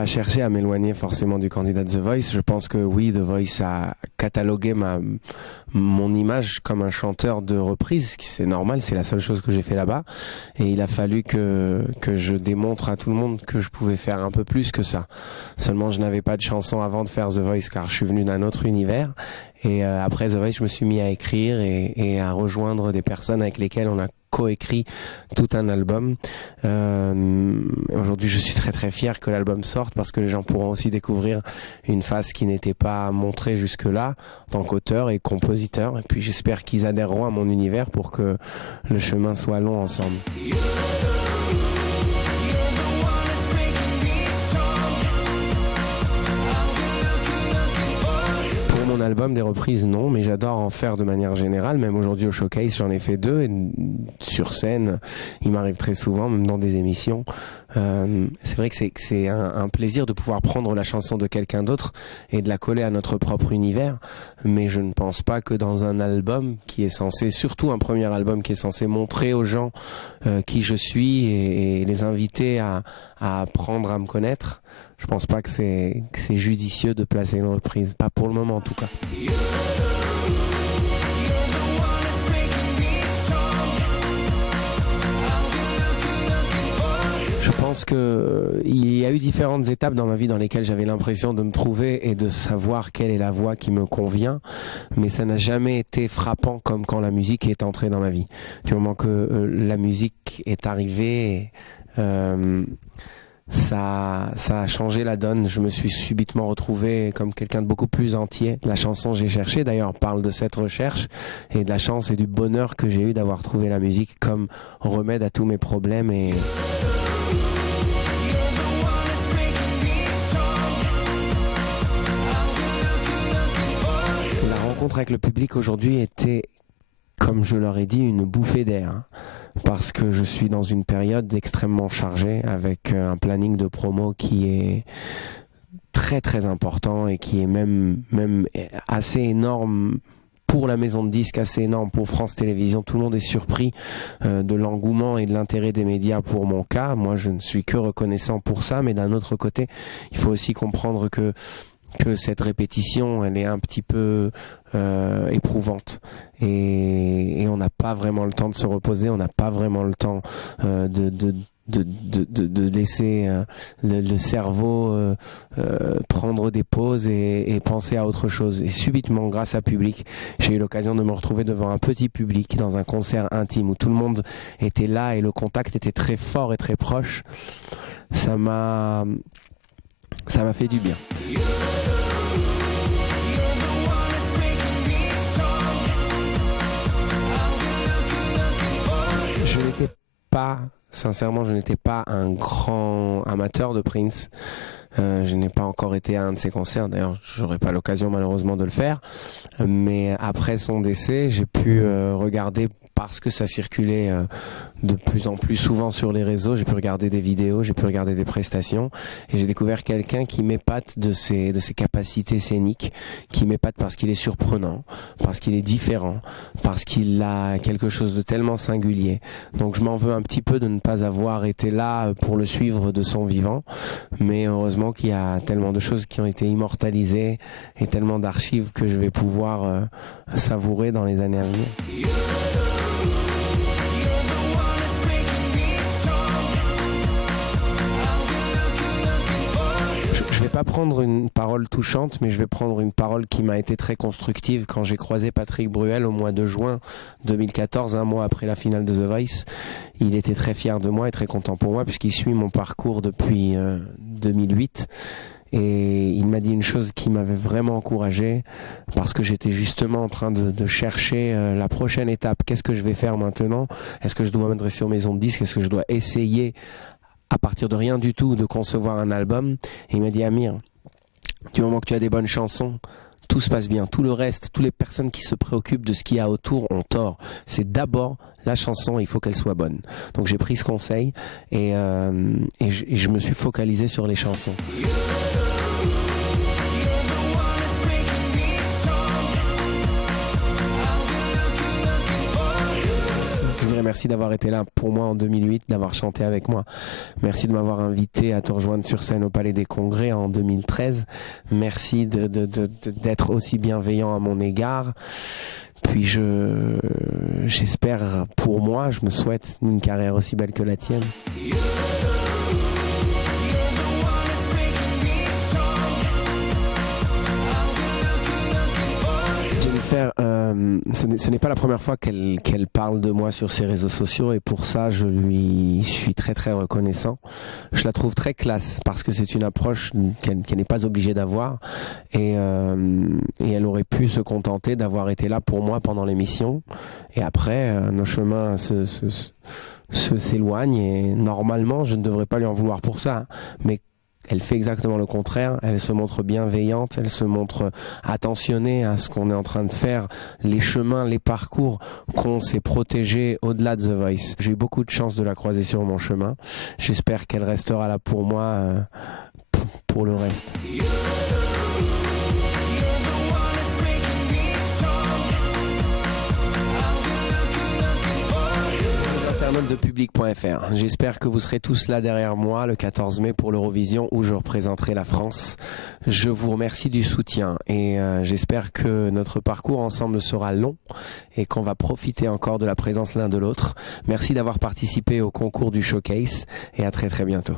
pas cherché à m'éloigner forcément du candidat de The Voice. Je pense que oui, The Voice a catalogué mon image comme un chanteur de reprise. C'est normal, c'est la seule chose que j'ai fait là-bas. Et il a fallu que je démontre à tout le monde que je pouvais faire un peu plus que ça. Seulement, je n'avais pas de chanson avant de faire The Voice car je suis venu d'un autre univers. Et après The Voice, je me suis mis à écrire et à rejoindre des personnes avec lesquelles on a coécrit tout un album. Aujourd'hui, je suis très très fier que l'album sorte parce que les gens pourront aussi découvrir une face qui n'était pas montrée jusque-là en tant qu'auteur et compositeur. Et puis j'espère qu'ils adhéreront à mon univers pour que le chemin soit long ensemble. Mon album, des reprises, non, mais j'adore en faire de manière générale. Même aujourd'hui au Showcase, j'en ai fait 2 et sur scène, il m'arrive très souvent, même dans des émissions. C'est vrai que c'est un plaisir de pouvoir prendre la chanson de quelqu'un d'autre et de la coller à notre propre univers. Mais je ne pense pas que dans un album qui est censé, surtout un premier album qui est censé montrer aux gens qui je suis et les inviter à apprendre à me connaître, je pense pas que c'est judicieux de placer une reprise, pas pour le moment en tout cas. Je pense que il y a eu différentes étapes dans ma vie dans lesquelles j'avais l'impression de me trouver et de savoir quelle est la voix qui me convient, mais ça n'a jamais été frappant comme quand la musique est entrée dans ma vie. Du moment que la musique est arrivée, ça a changé la donne. Je me suis subitement retrouvé comme quelqu'un de beaucoup plus entier. La chanson J'ai cherché d'ailleurs parle de cette recherche et de la chance et du bonheur que j'ai eu d'avoir trouvé la musique comme remède à tous mes problèmes. Et la rencontre avec le public aujourd'hui était, comme je leur ai dit, une bouffée d'air. Parce que je suis dans une période extrêmement chargée avec un planning de promo qui est très très important et qui est même assez énorme pour la maison de disques, assez énorme pour France Télévisions. Tout le monde est surpris de l'engouement et de l'intérêt des médias pour mon cas. Moi, je ne suis que reconnaissant pour ça, mais d'un autre côté, il faut aussi comprendre que cette répétition, elle est un petit peu éprouvante et on n'a pas vraiment le temps de se reposer, on n'a pas vraiment le temps de laisser le cerveau prendre des pauses et penser à autre chose. Et subitement, grâce à public, j'ai eu l'occasion de me retrouver devant un petit public dans un concert intime où tout le monde était là et le contact était très fort et très proche. Ça m'a fait du bien. Sincèrement, je n'étais pas un grand amateur de Prince. Je n'ai pas encore été à un de ses concerts. D'ailleurs, j'aurai pas l'occasion malheureusement de le faire. Mais après son décès, j'ai pu regarder, parce que ça circulait de plus en plus souvent sur les réseaux, j'ai pu regarder des vidéos, j'ai pu regarder des prestations et j'ai découvert quelqu'un qui m'épate de ses capacités scéniques, qui m'épate parce qu'il est surprenant, parce qu'il est différent, parce qu'il a quelque chose de tellement singulier. Donc je m'en veux un petit peu de ne pas avoir été là pour le suivre de son vivant, mais heureusement qu'il y a tellement de choses qui ont été immortalisées et tellement d'archives que je vais pouvoir savourer dans les années à venir. Je vais pas prendre une parole touchante, mais je vais prendre une parole qui m'a été très constructive quand j'ai croisé Patrick Bruel au mois de juin 2014, un mois après la finale de The Voice. Il était très fier de moi et très content pour moi puisqu'il suit mon parcours depuis 2008. Et il m'a dit une chose qui m'avait vraiment encouragé parce que j'étais justement en train de chercher la prochaine étape. Qu'est-ce que je vais faire maintenant? Est-ce que je dois m'adresser aux maisons de disques? Est-ce que je dois essayer à partir de rien du tout de concevoir un album? Et il m'a dit: Amir, du moment que tu as des bonnes chansons, tout se passe bien. Tout le reste, toutes les personnes qui se préoccupent de ce qu'il y a autour ont tort. C'est d'abord la chanson, il faut qu'elle soit bonne. Donc j'ai pris ce conseil et je me suis focalisé sur les chansons. Adrien, merci d'avoir été là pour moi en 2008, d'avoir chanté avec moi. Merci de m'avoir invité à te rejoindre sur scène au Palais des Congrès en 2013. Merci d'être aussi bienveillant à mon égard. Puis j'espère pour moi, je me souhaite une carrière aussi belle que la tienne. Jennifer, ce n'est pas la première fois qu'elle parle de moi sur ses réseaux sociaux, et pour ça je lui suis très très reconnaissant. Je la trouve très classe parce que c'est une approche qu'elle n'est pas obligée d'avoir, et elle aurait pu se contenter d'avoir été là pour moi pendant l'émission, et après nos chemins s'éloignent, et normalement je ne devrais pas lui en vouloir pour ça, mais elle fait exactement le contraire. Elle se montre bienveillante, elle se montre attentionnée à ce qu'on est en train de faire, les chemins, les parcours qu'on s'est protégés au-delà de The Voice. J'ai eu beaucoup de chance de la croiser sur mon chemin. J'espère qu'elle restera là pour moi, pour le reste. De public.fr. J'espère que vous serez tous là derrière moi le 14 mai pour l'Eurovision où je représenterai la France. Je vous remercie du soutien, et j'espère que notre parcours ensemble sera long et qu'on va profiter encore de la présence l'un de l'autre. Merci d'avoir participé au concours du Showcase, et à très très bientôt.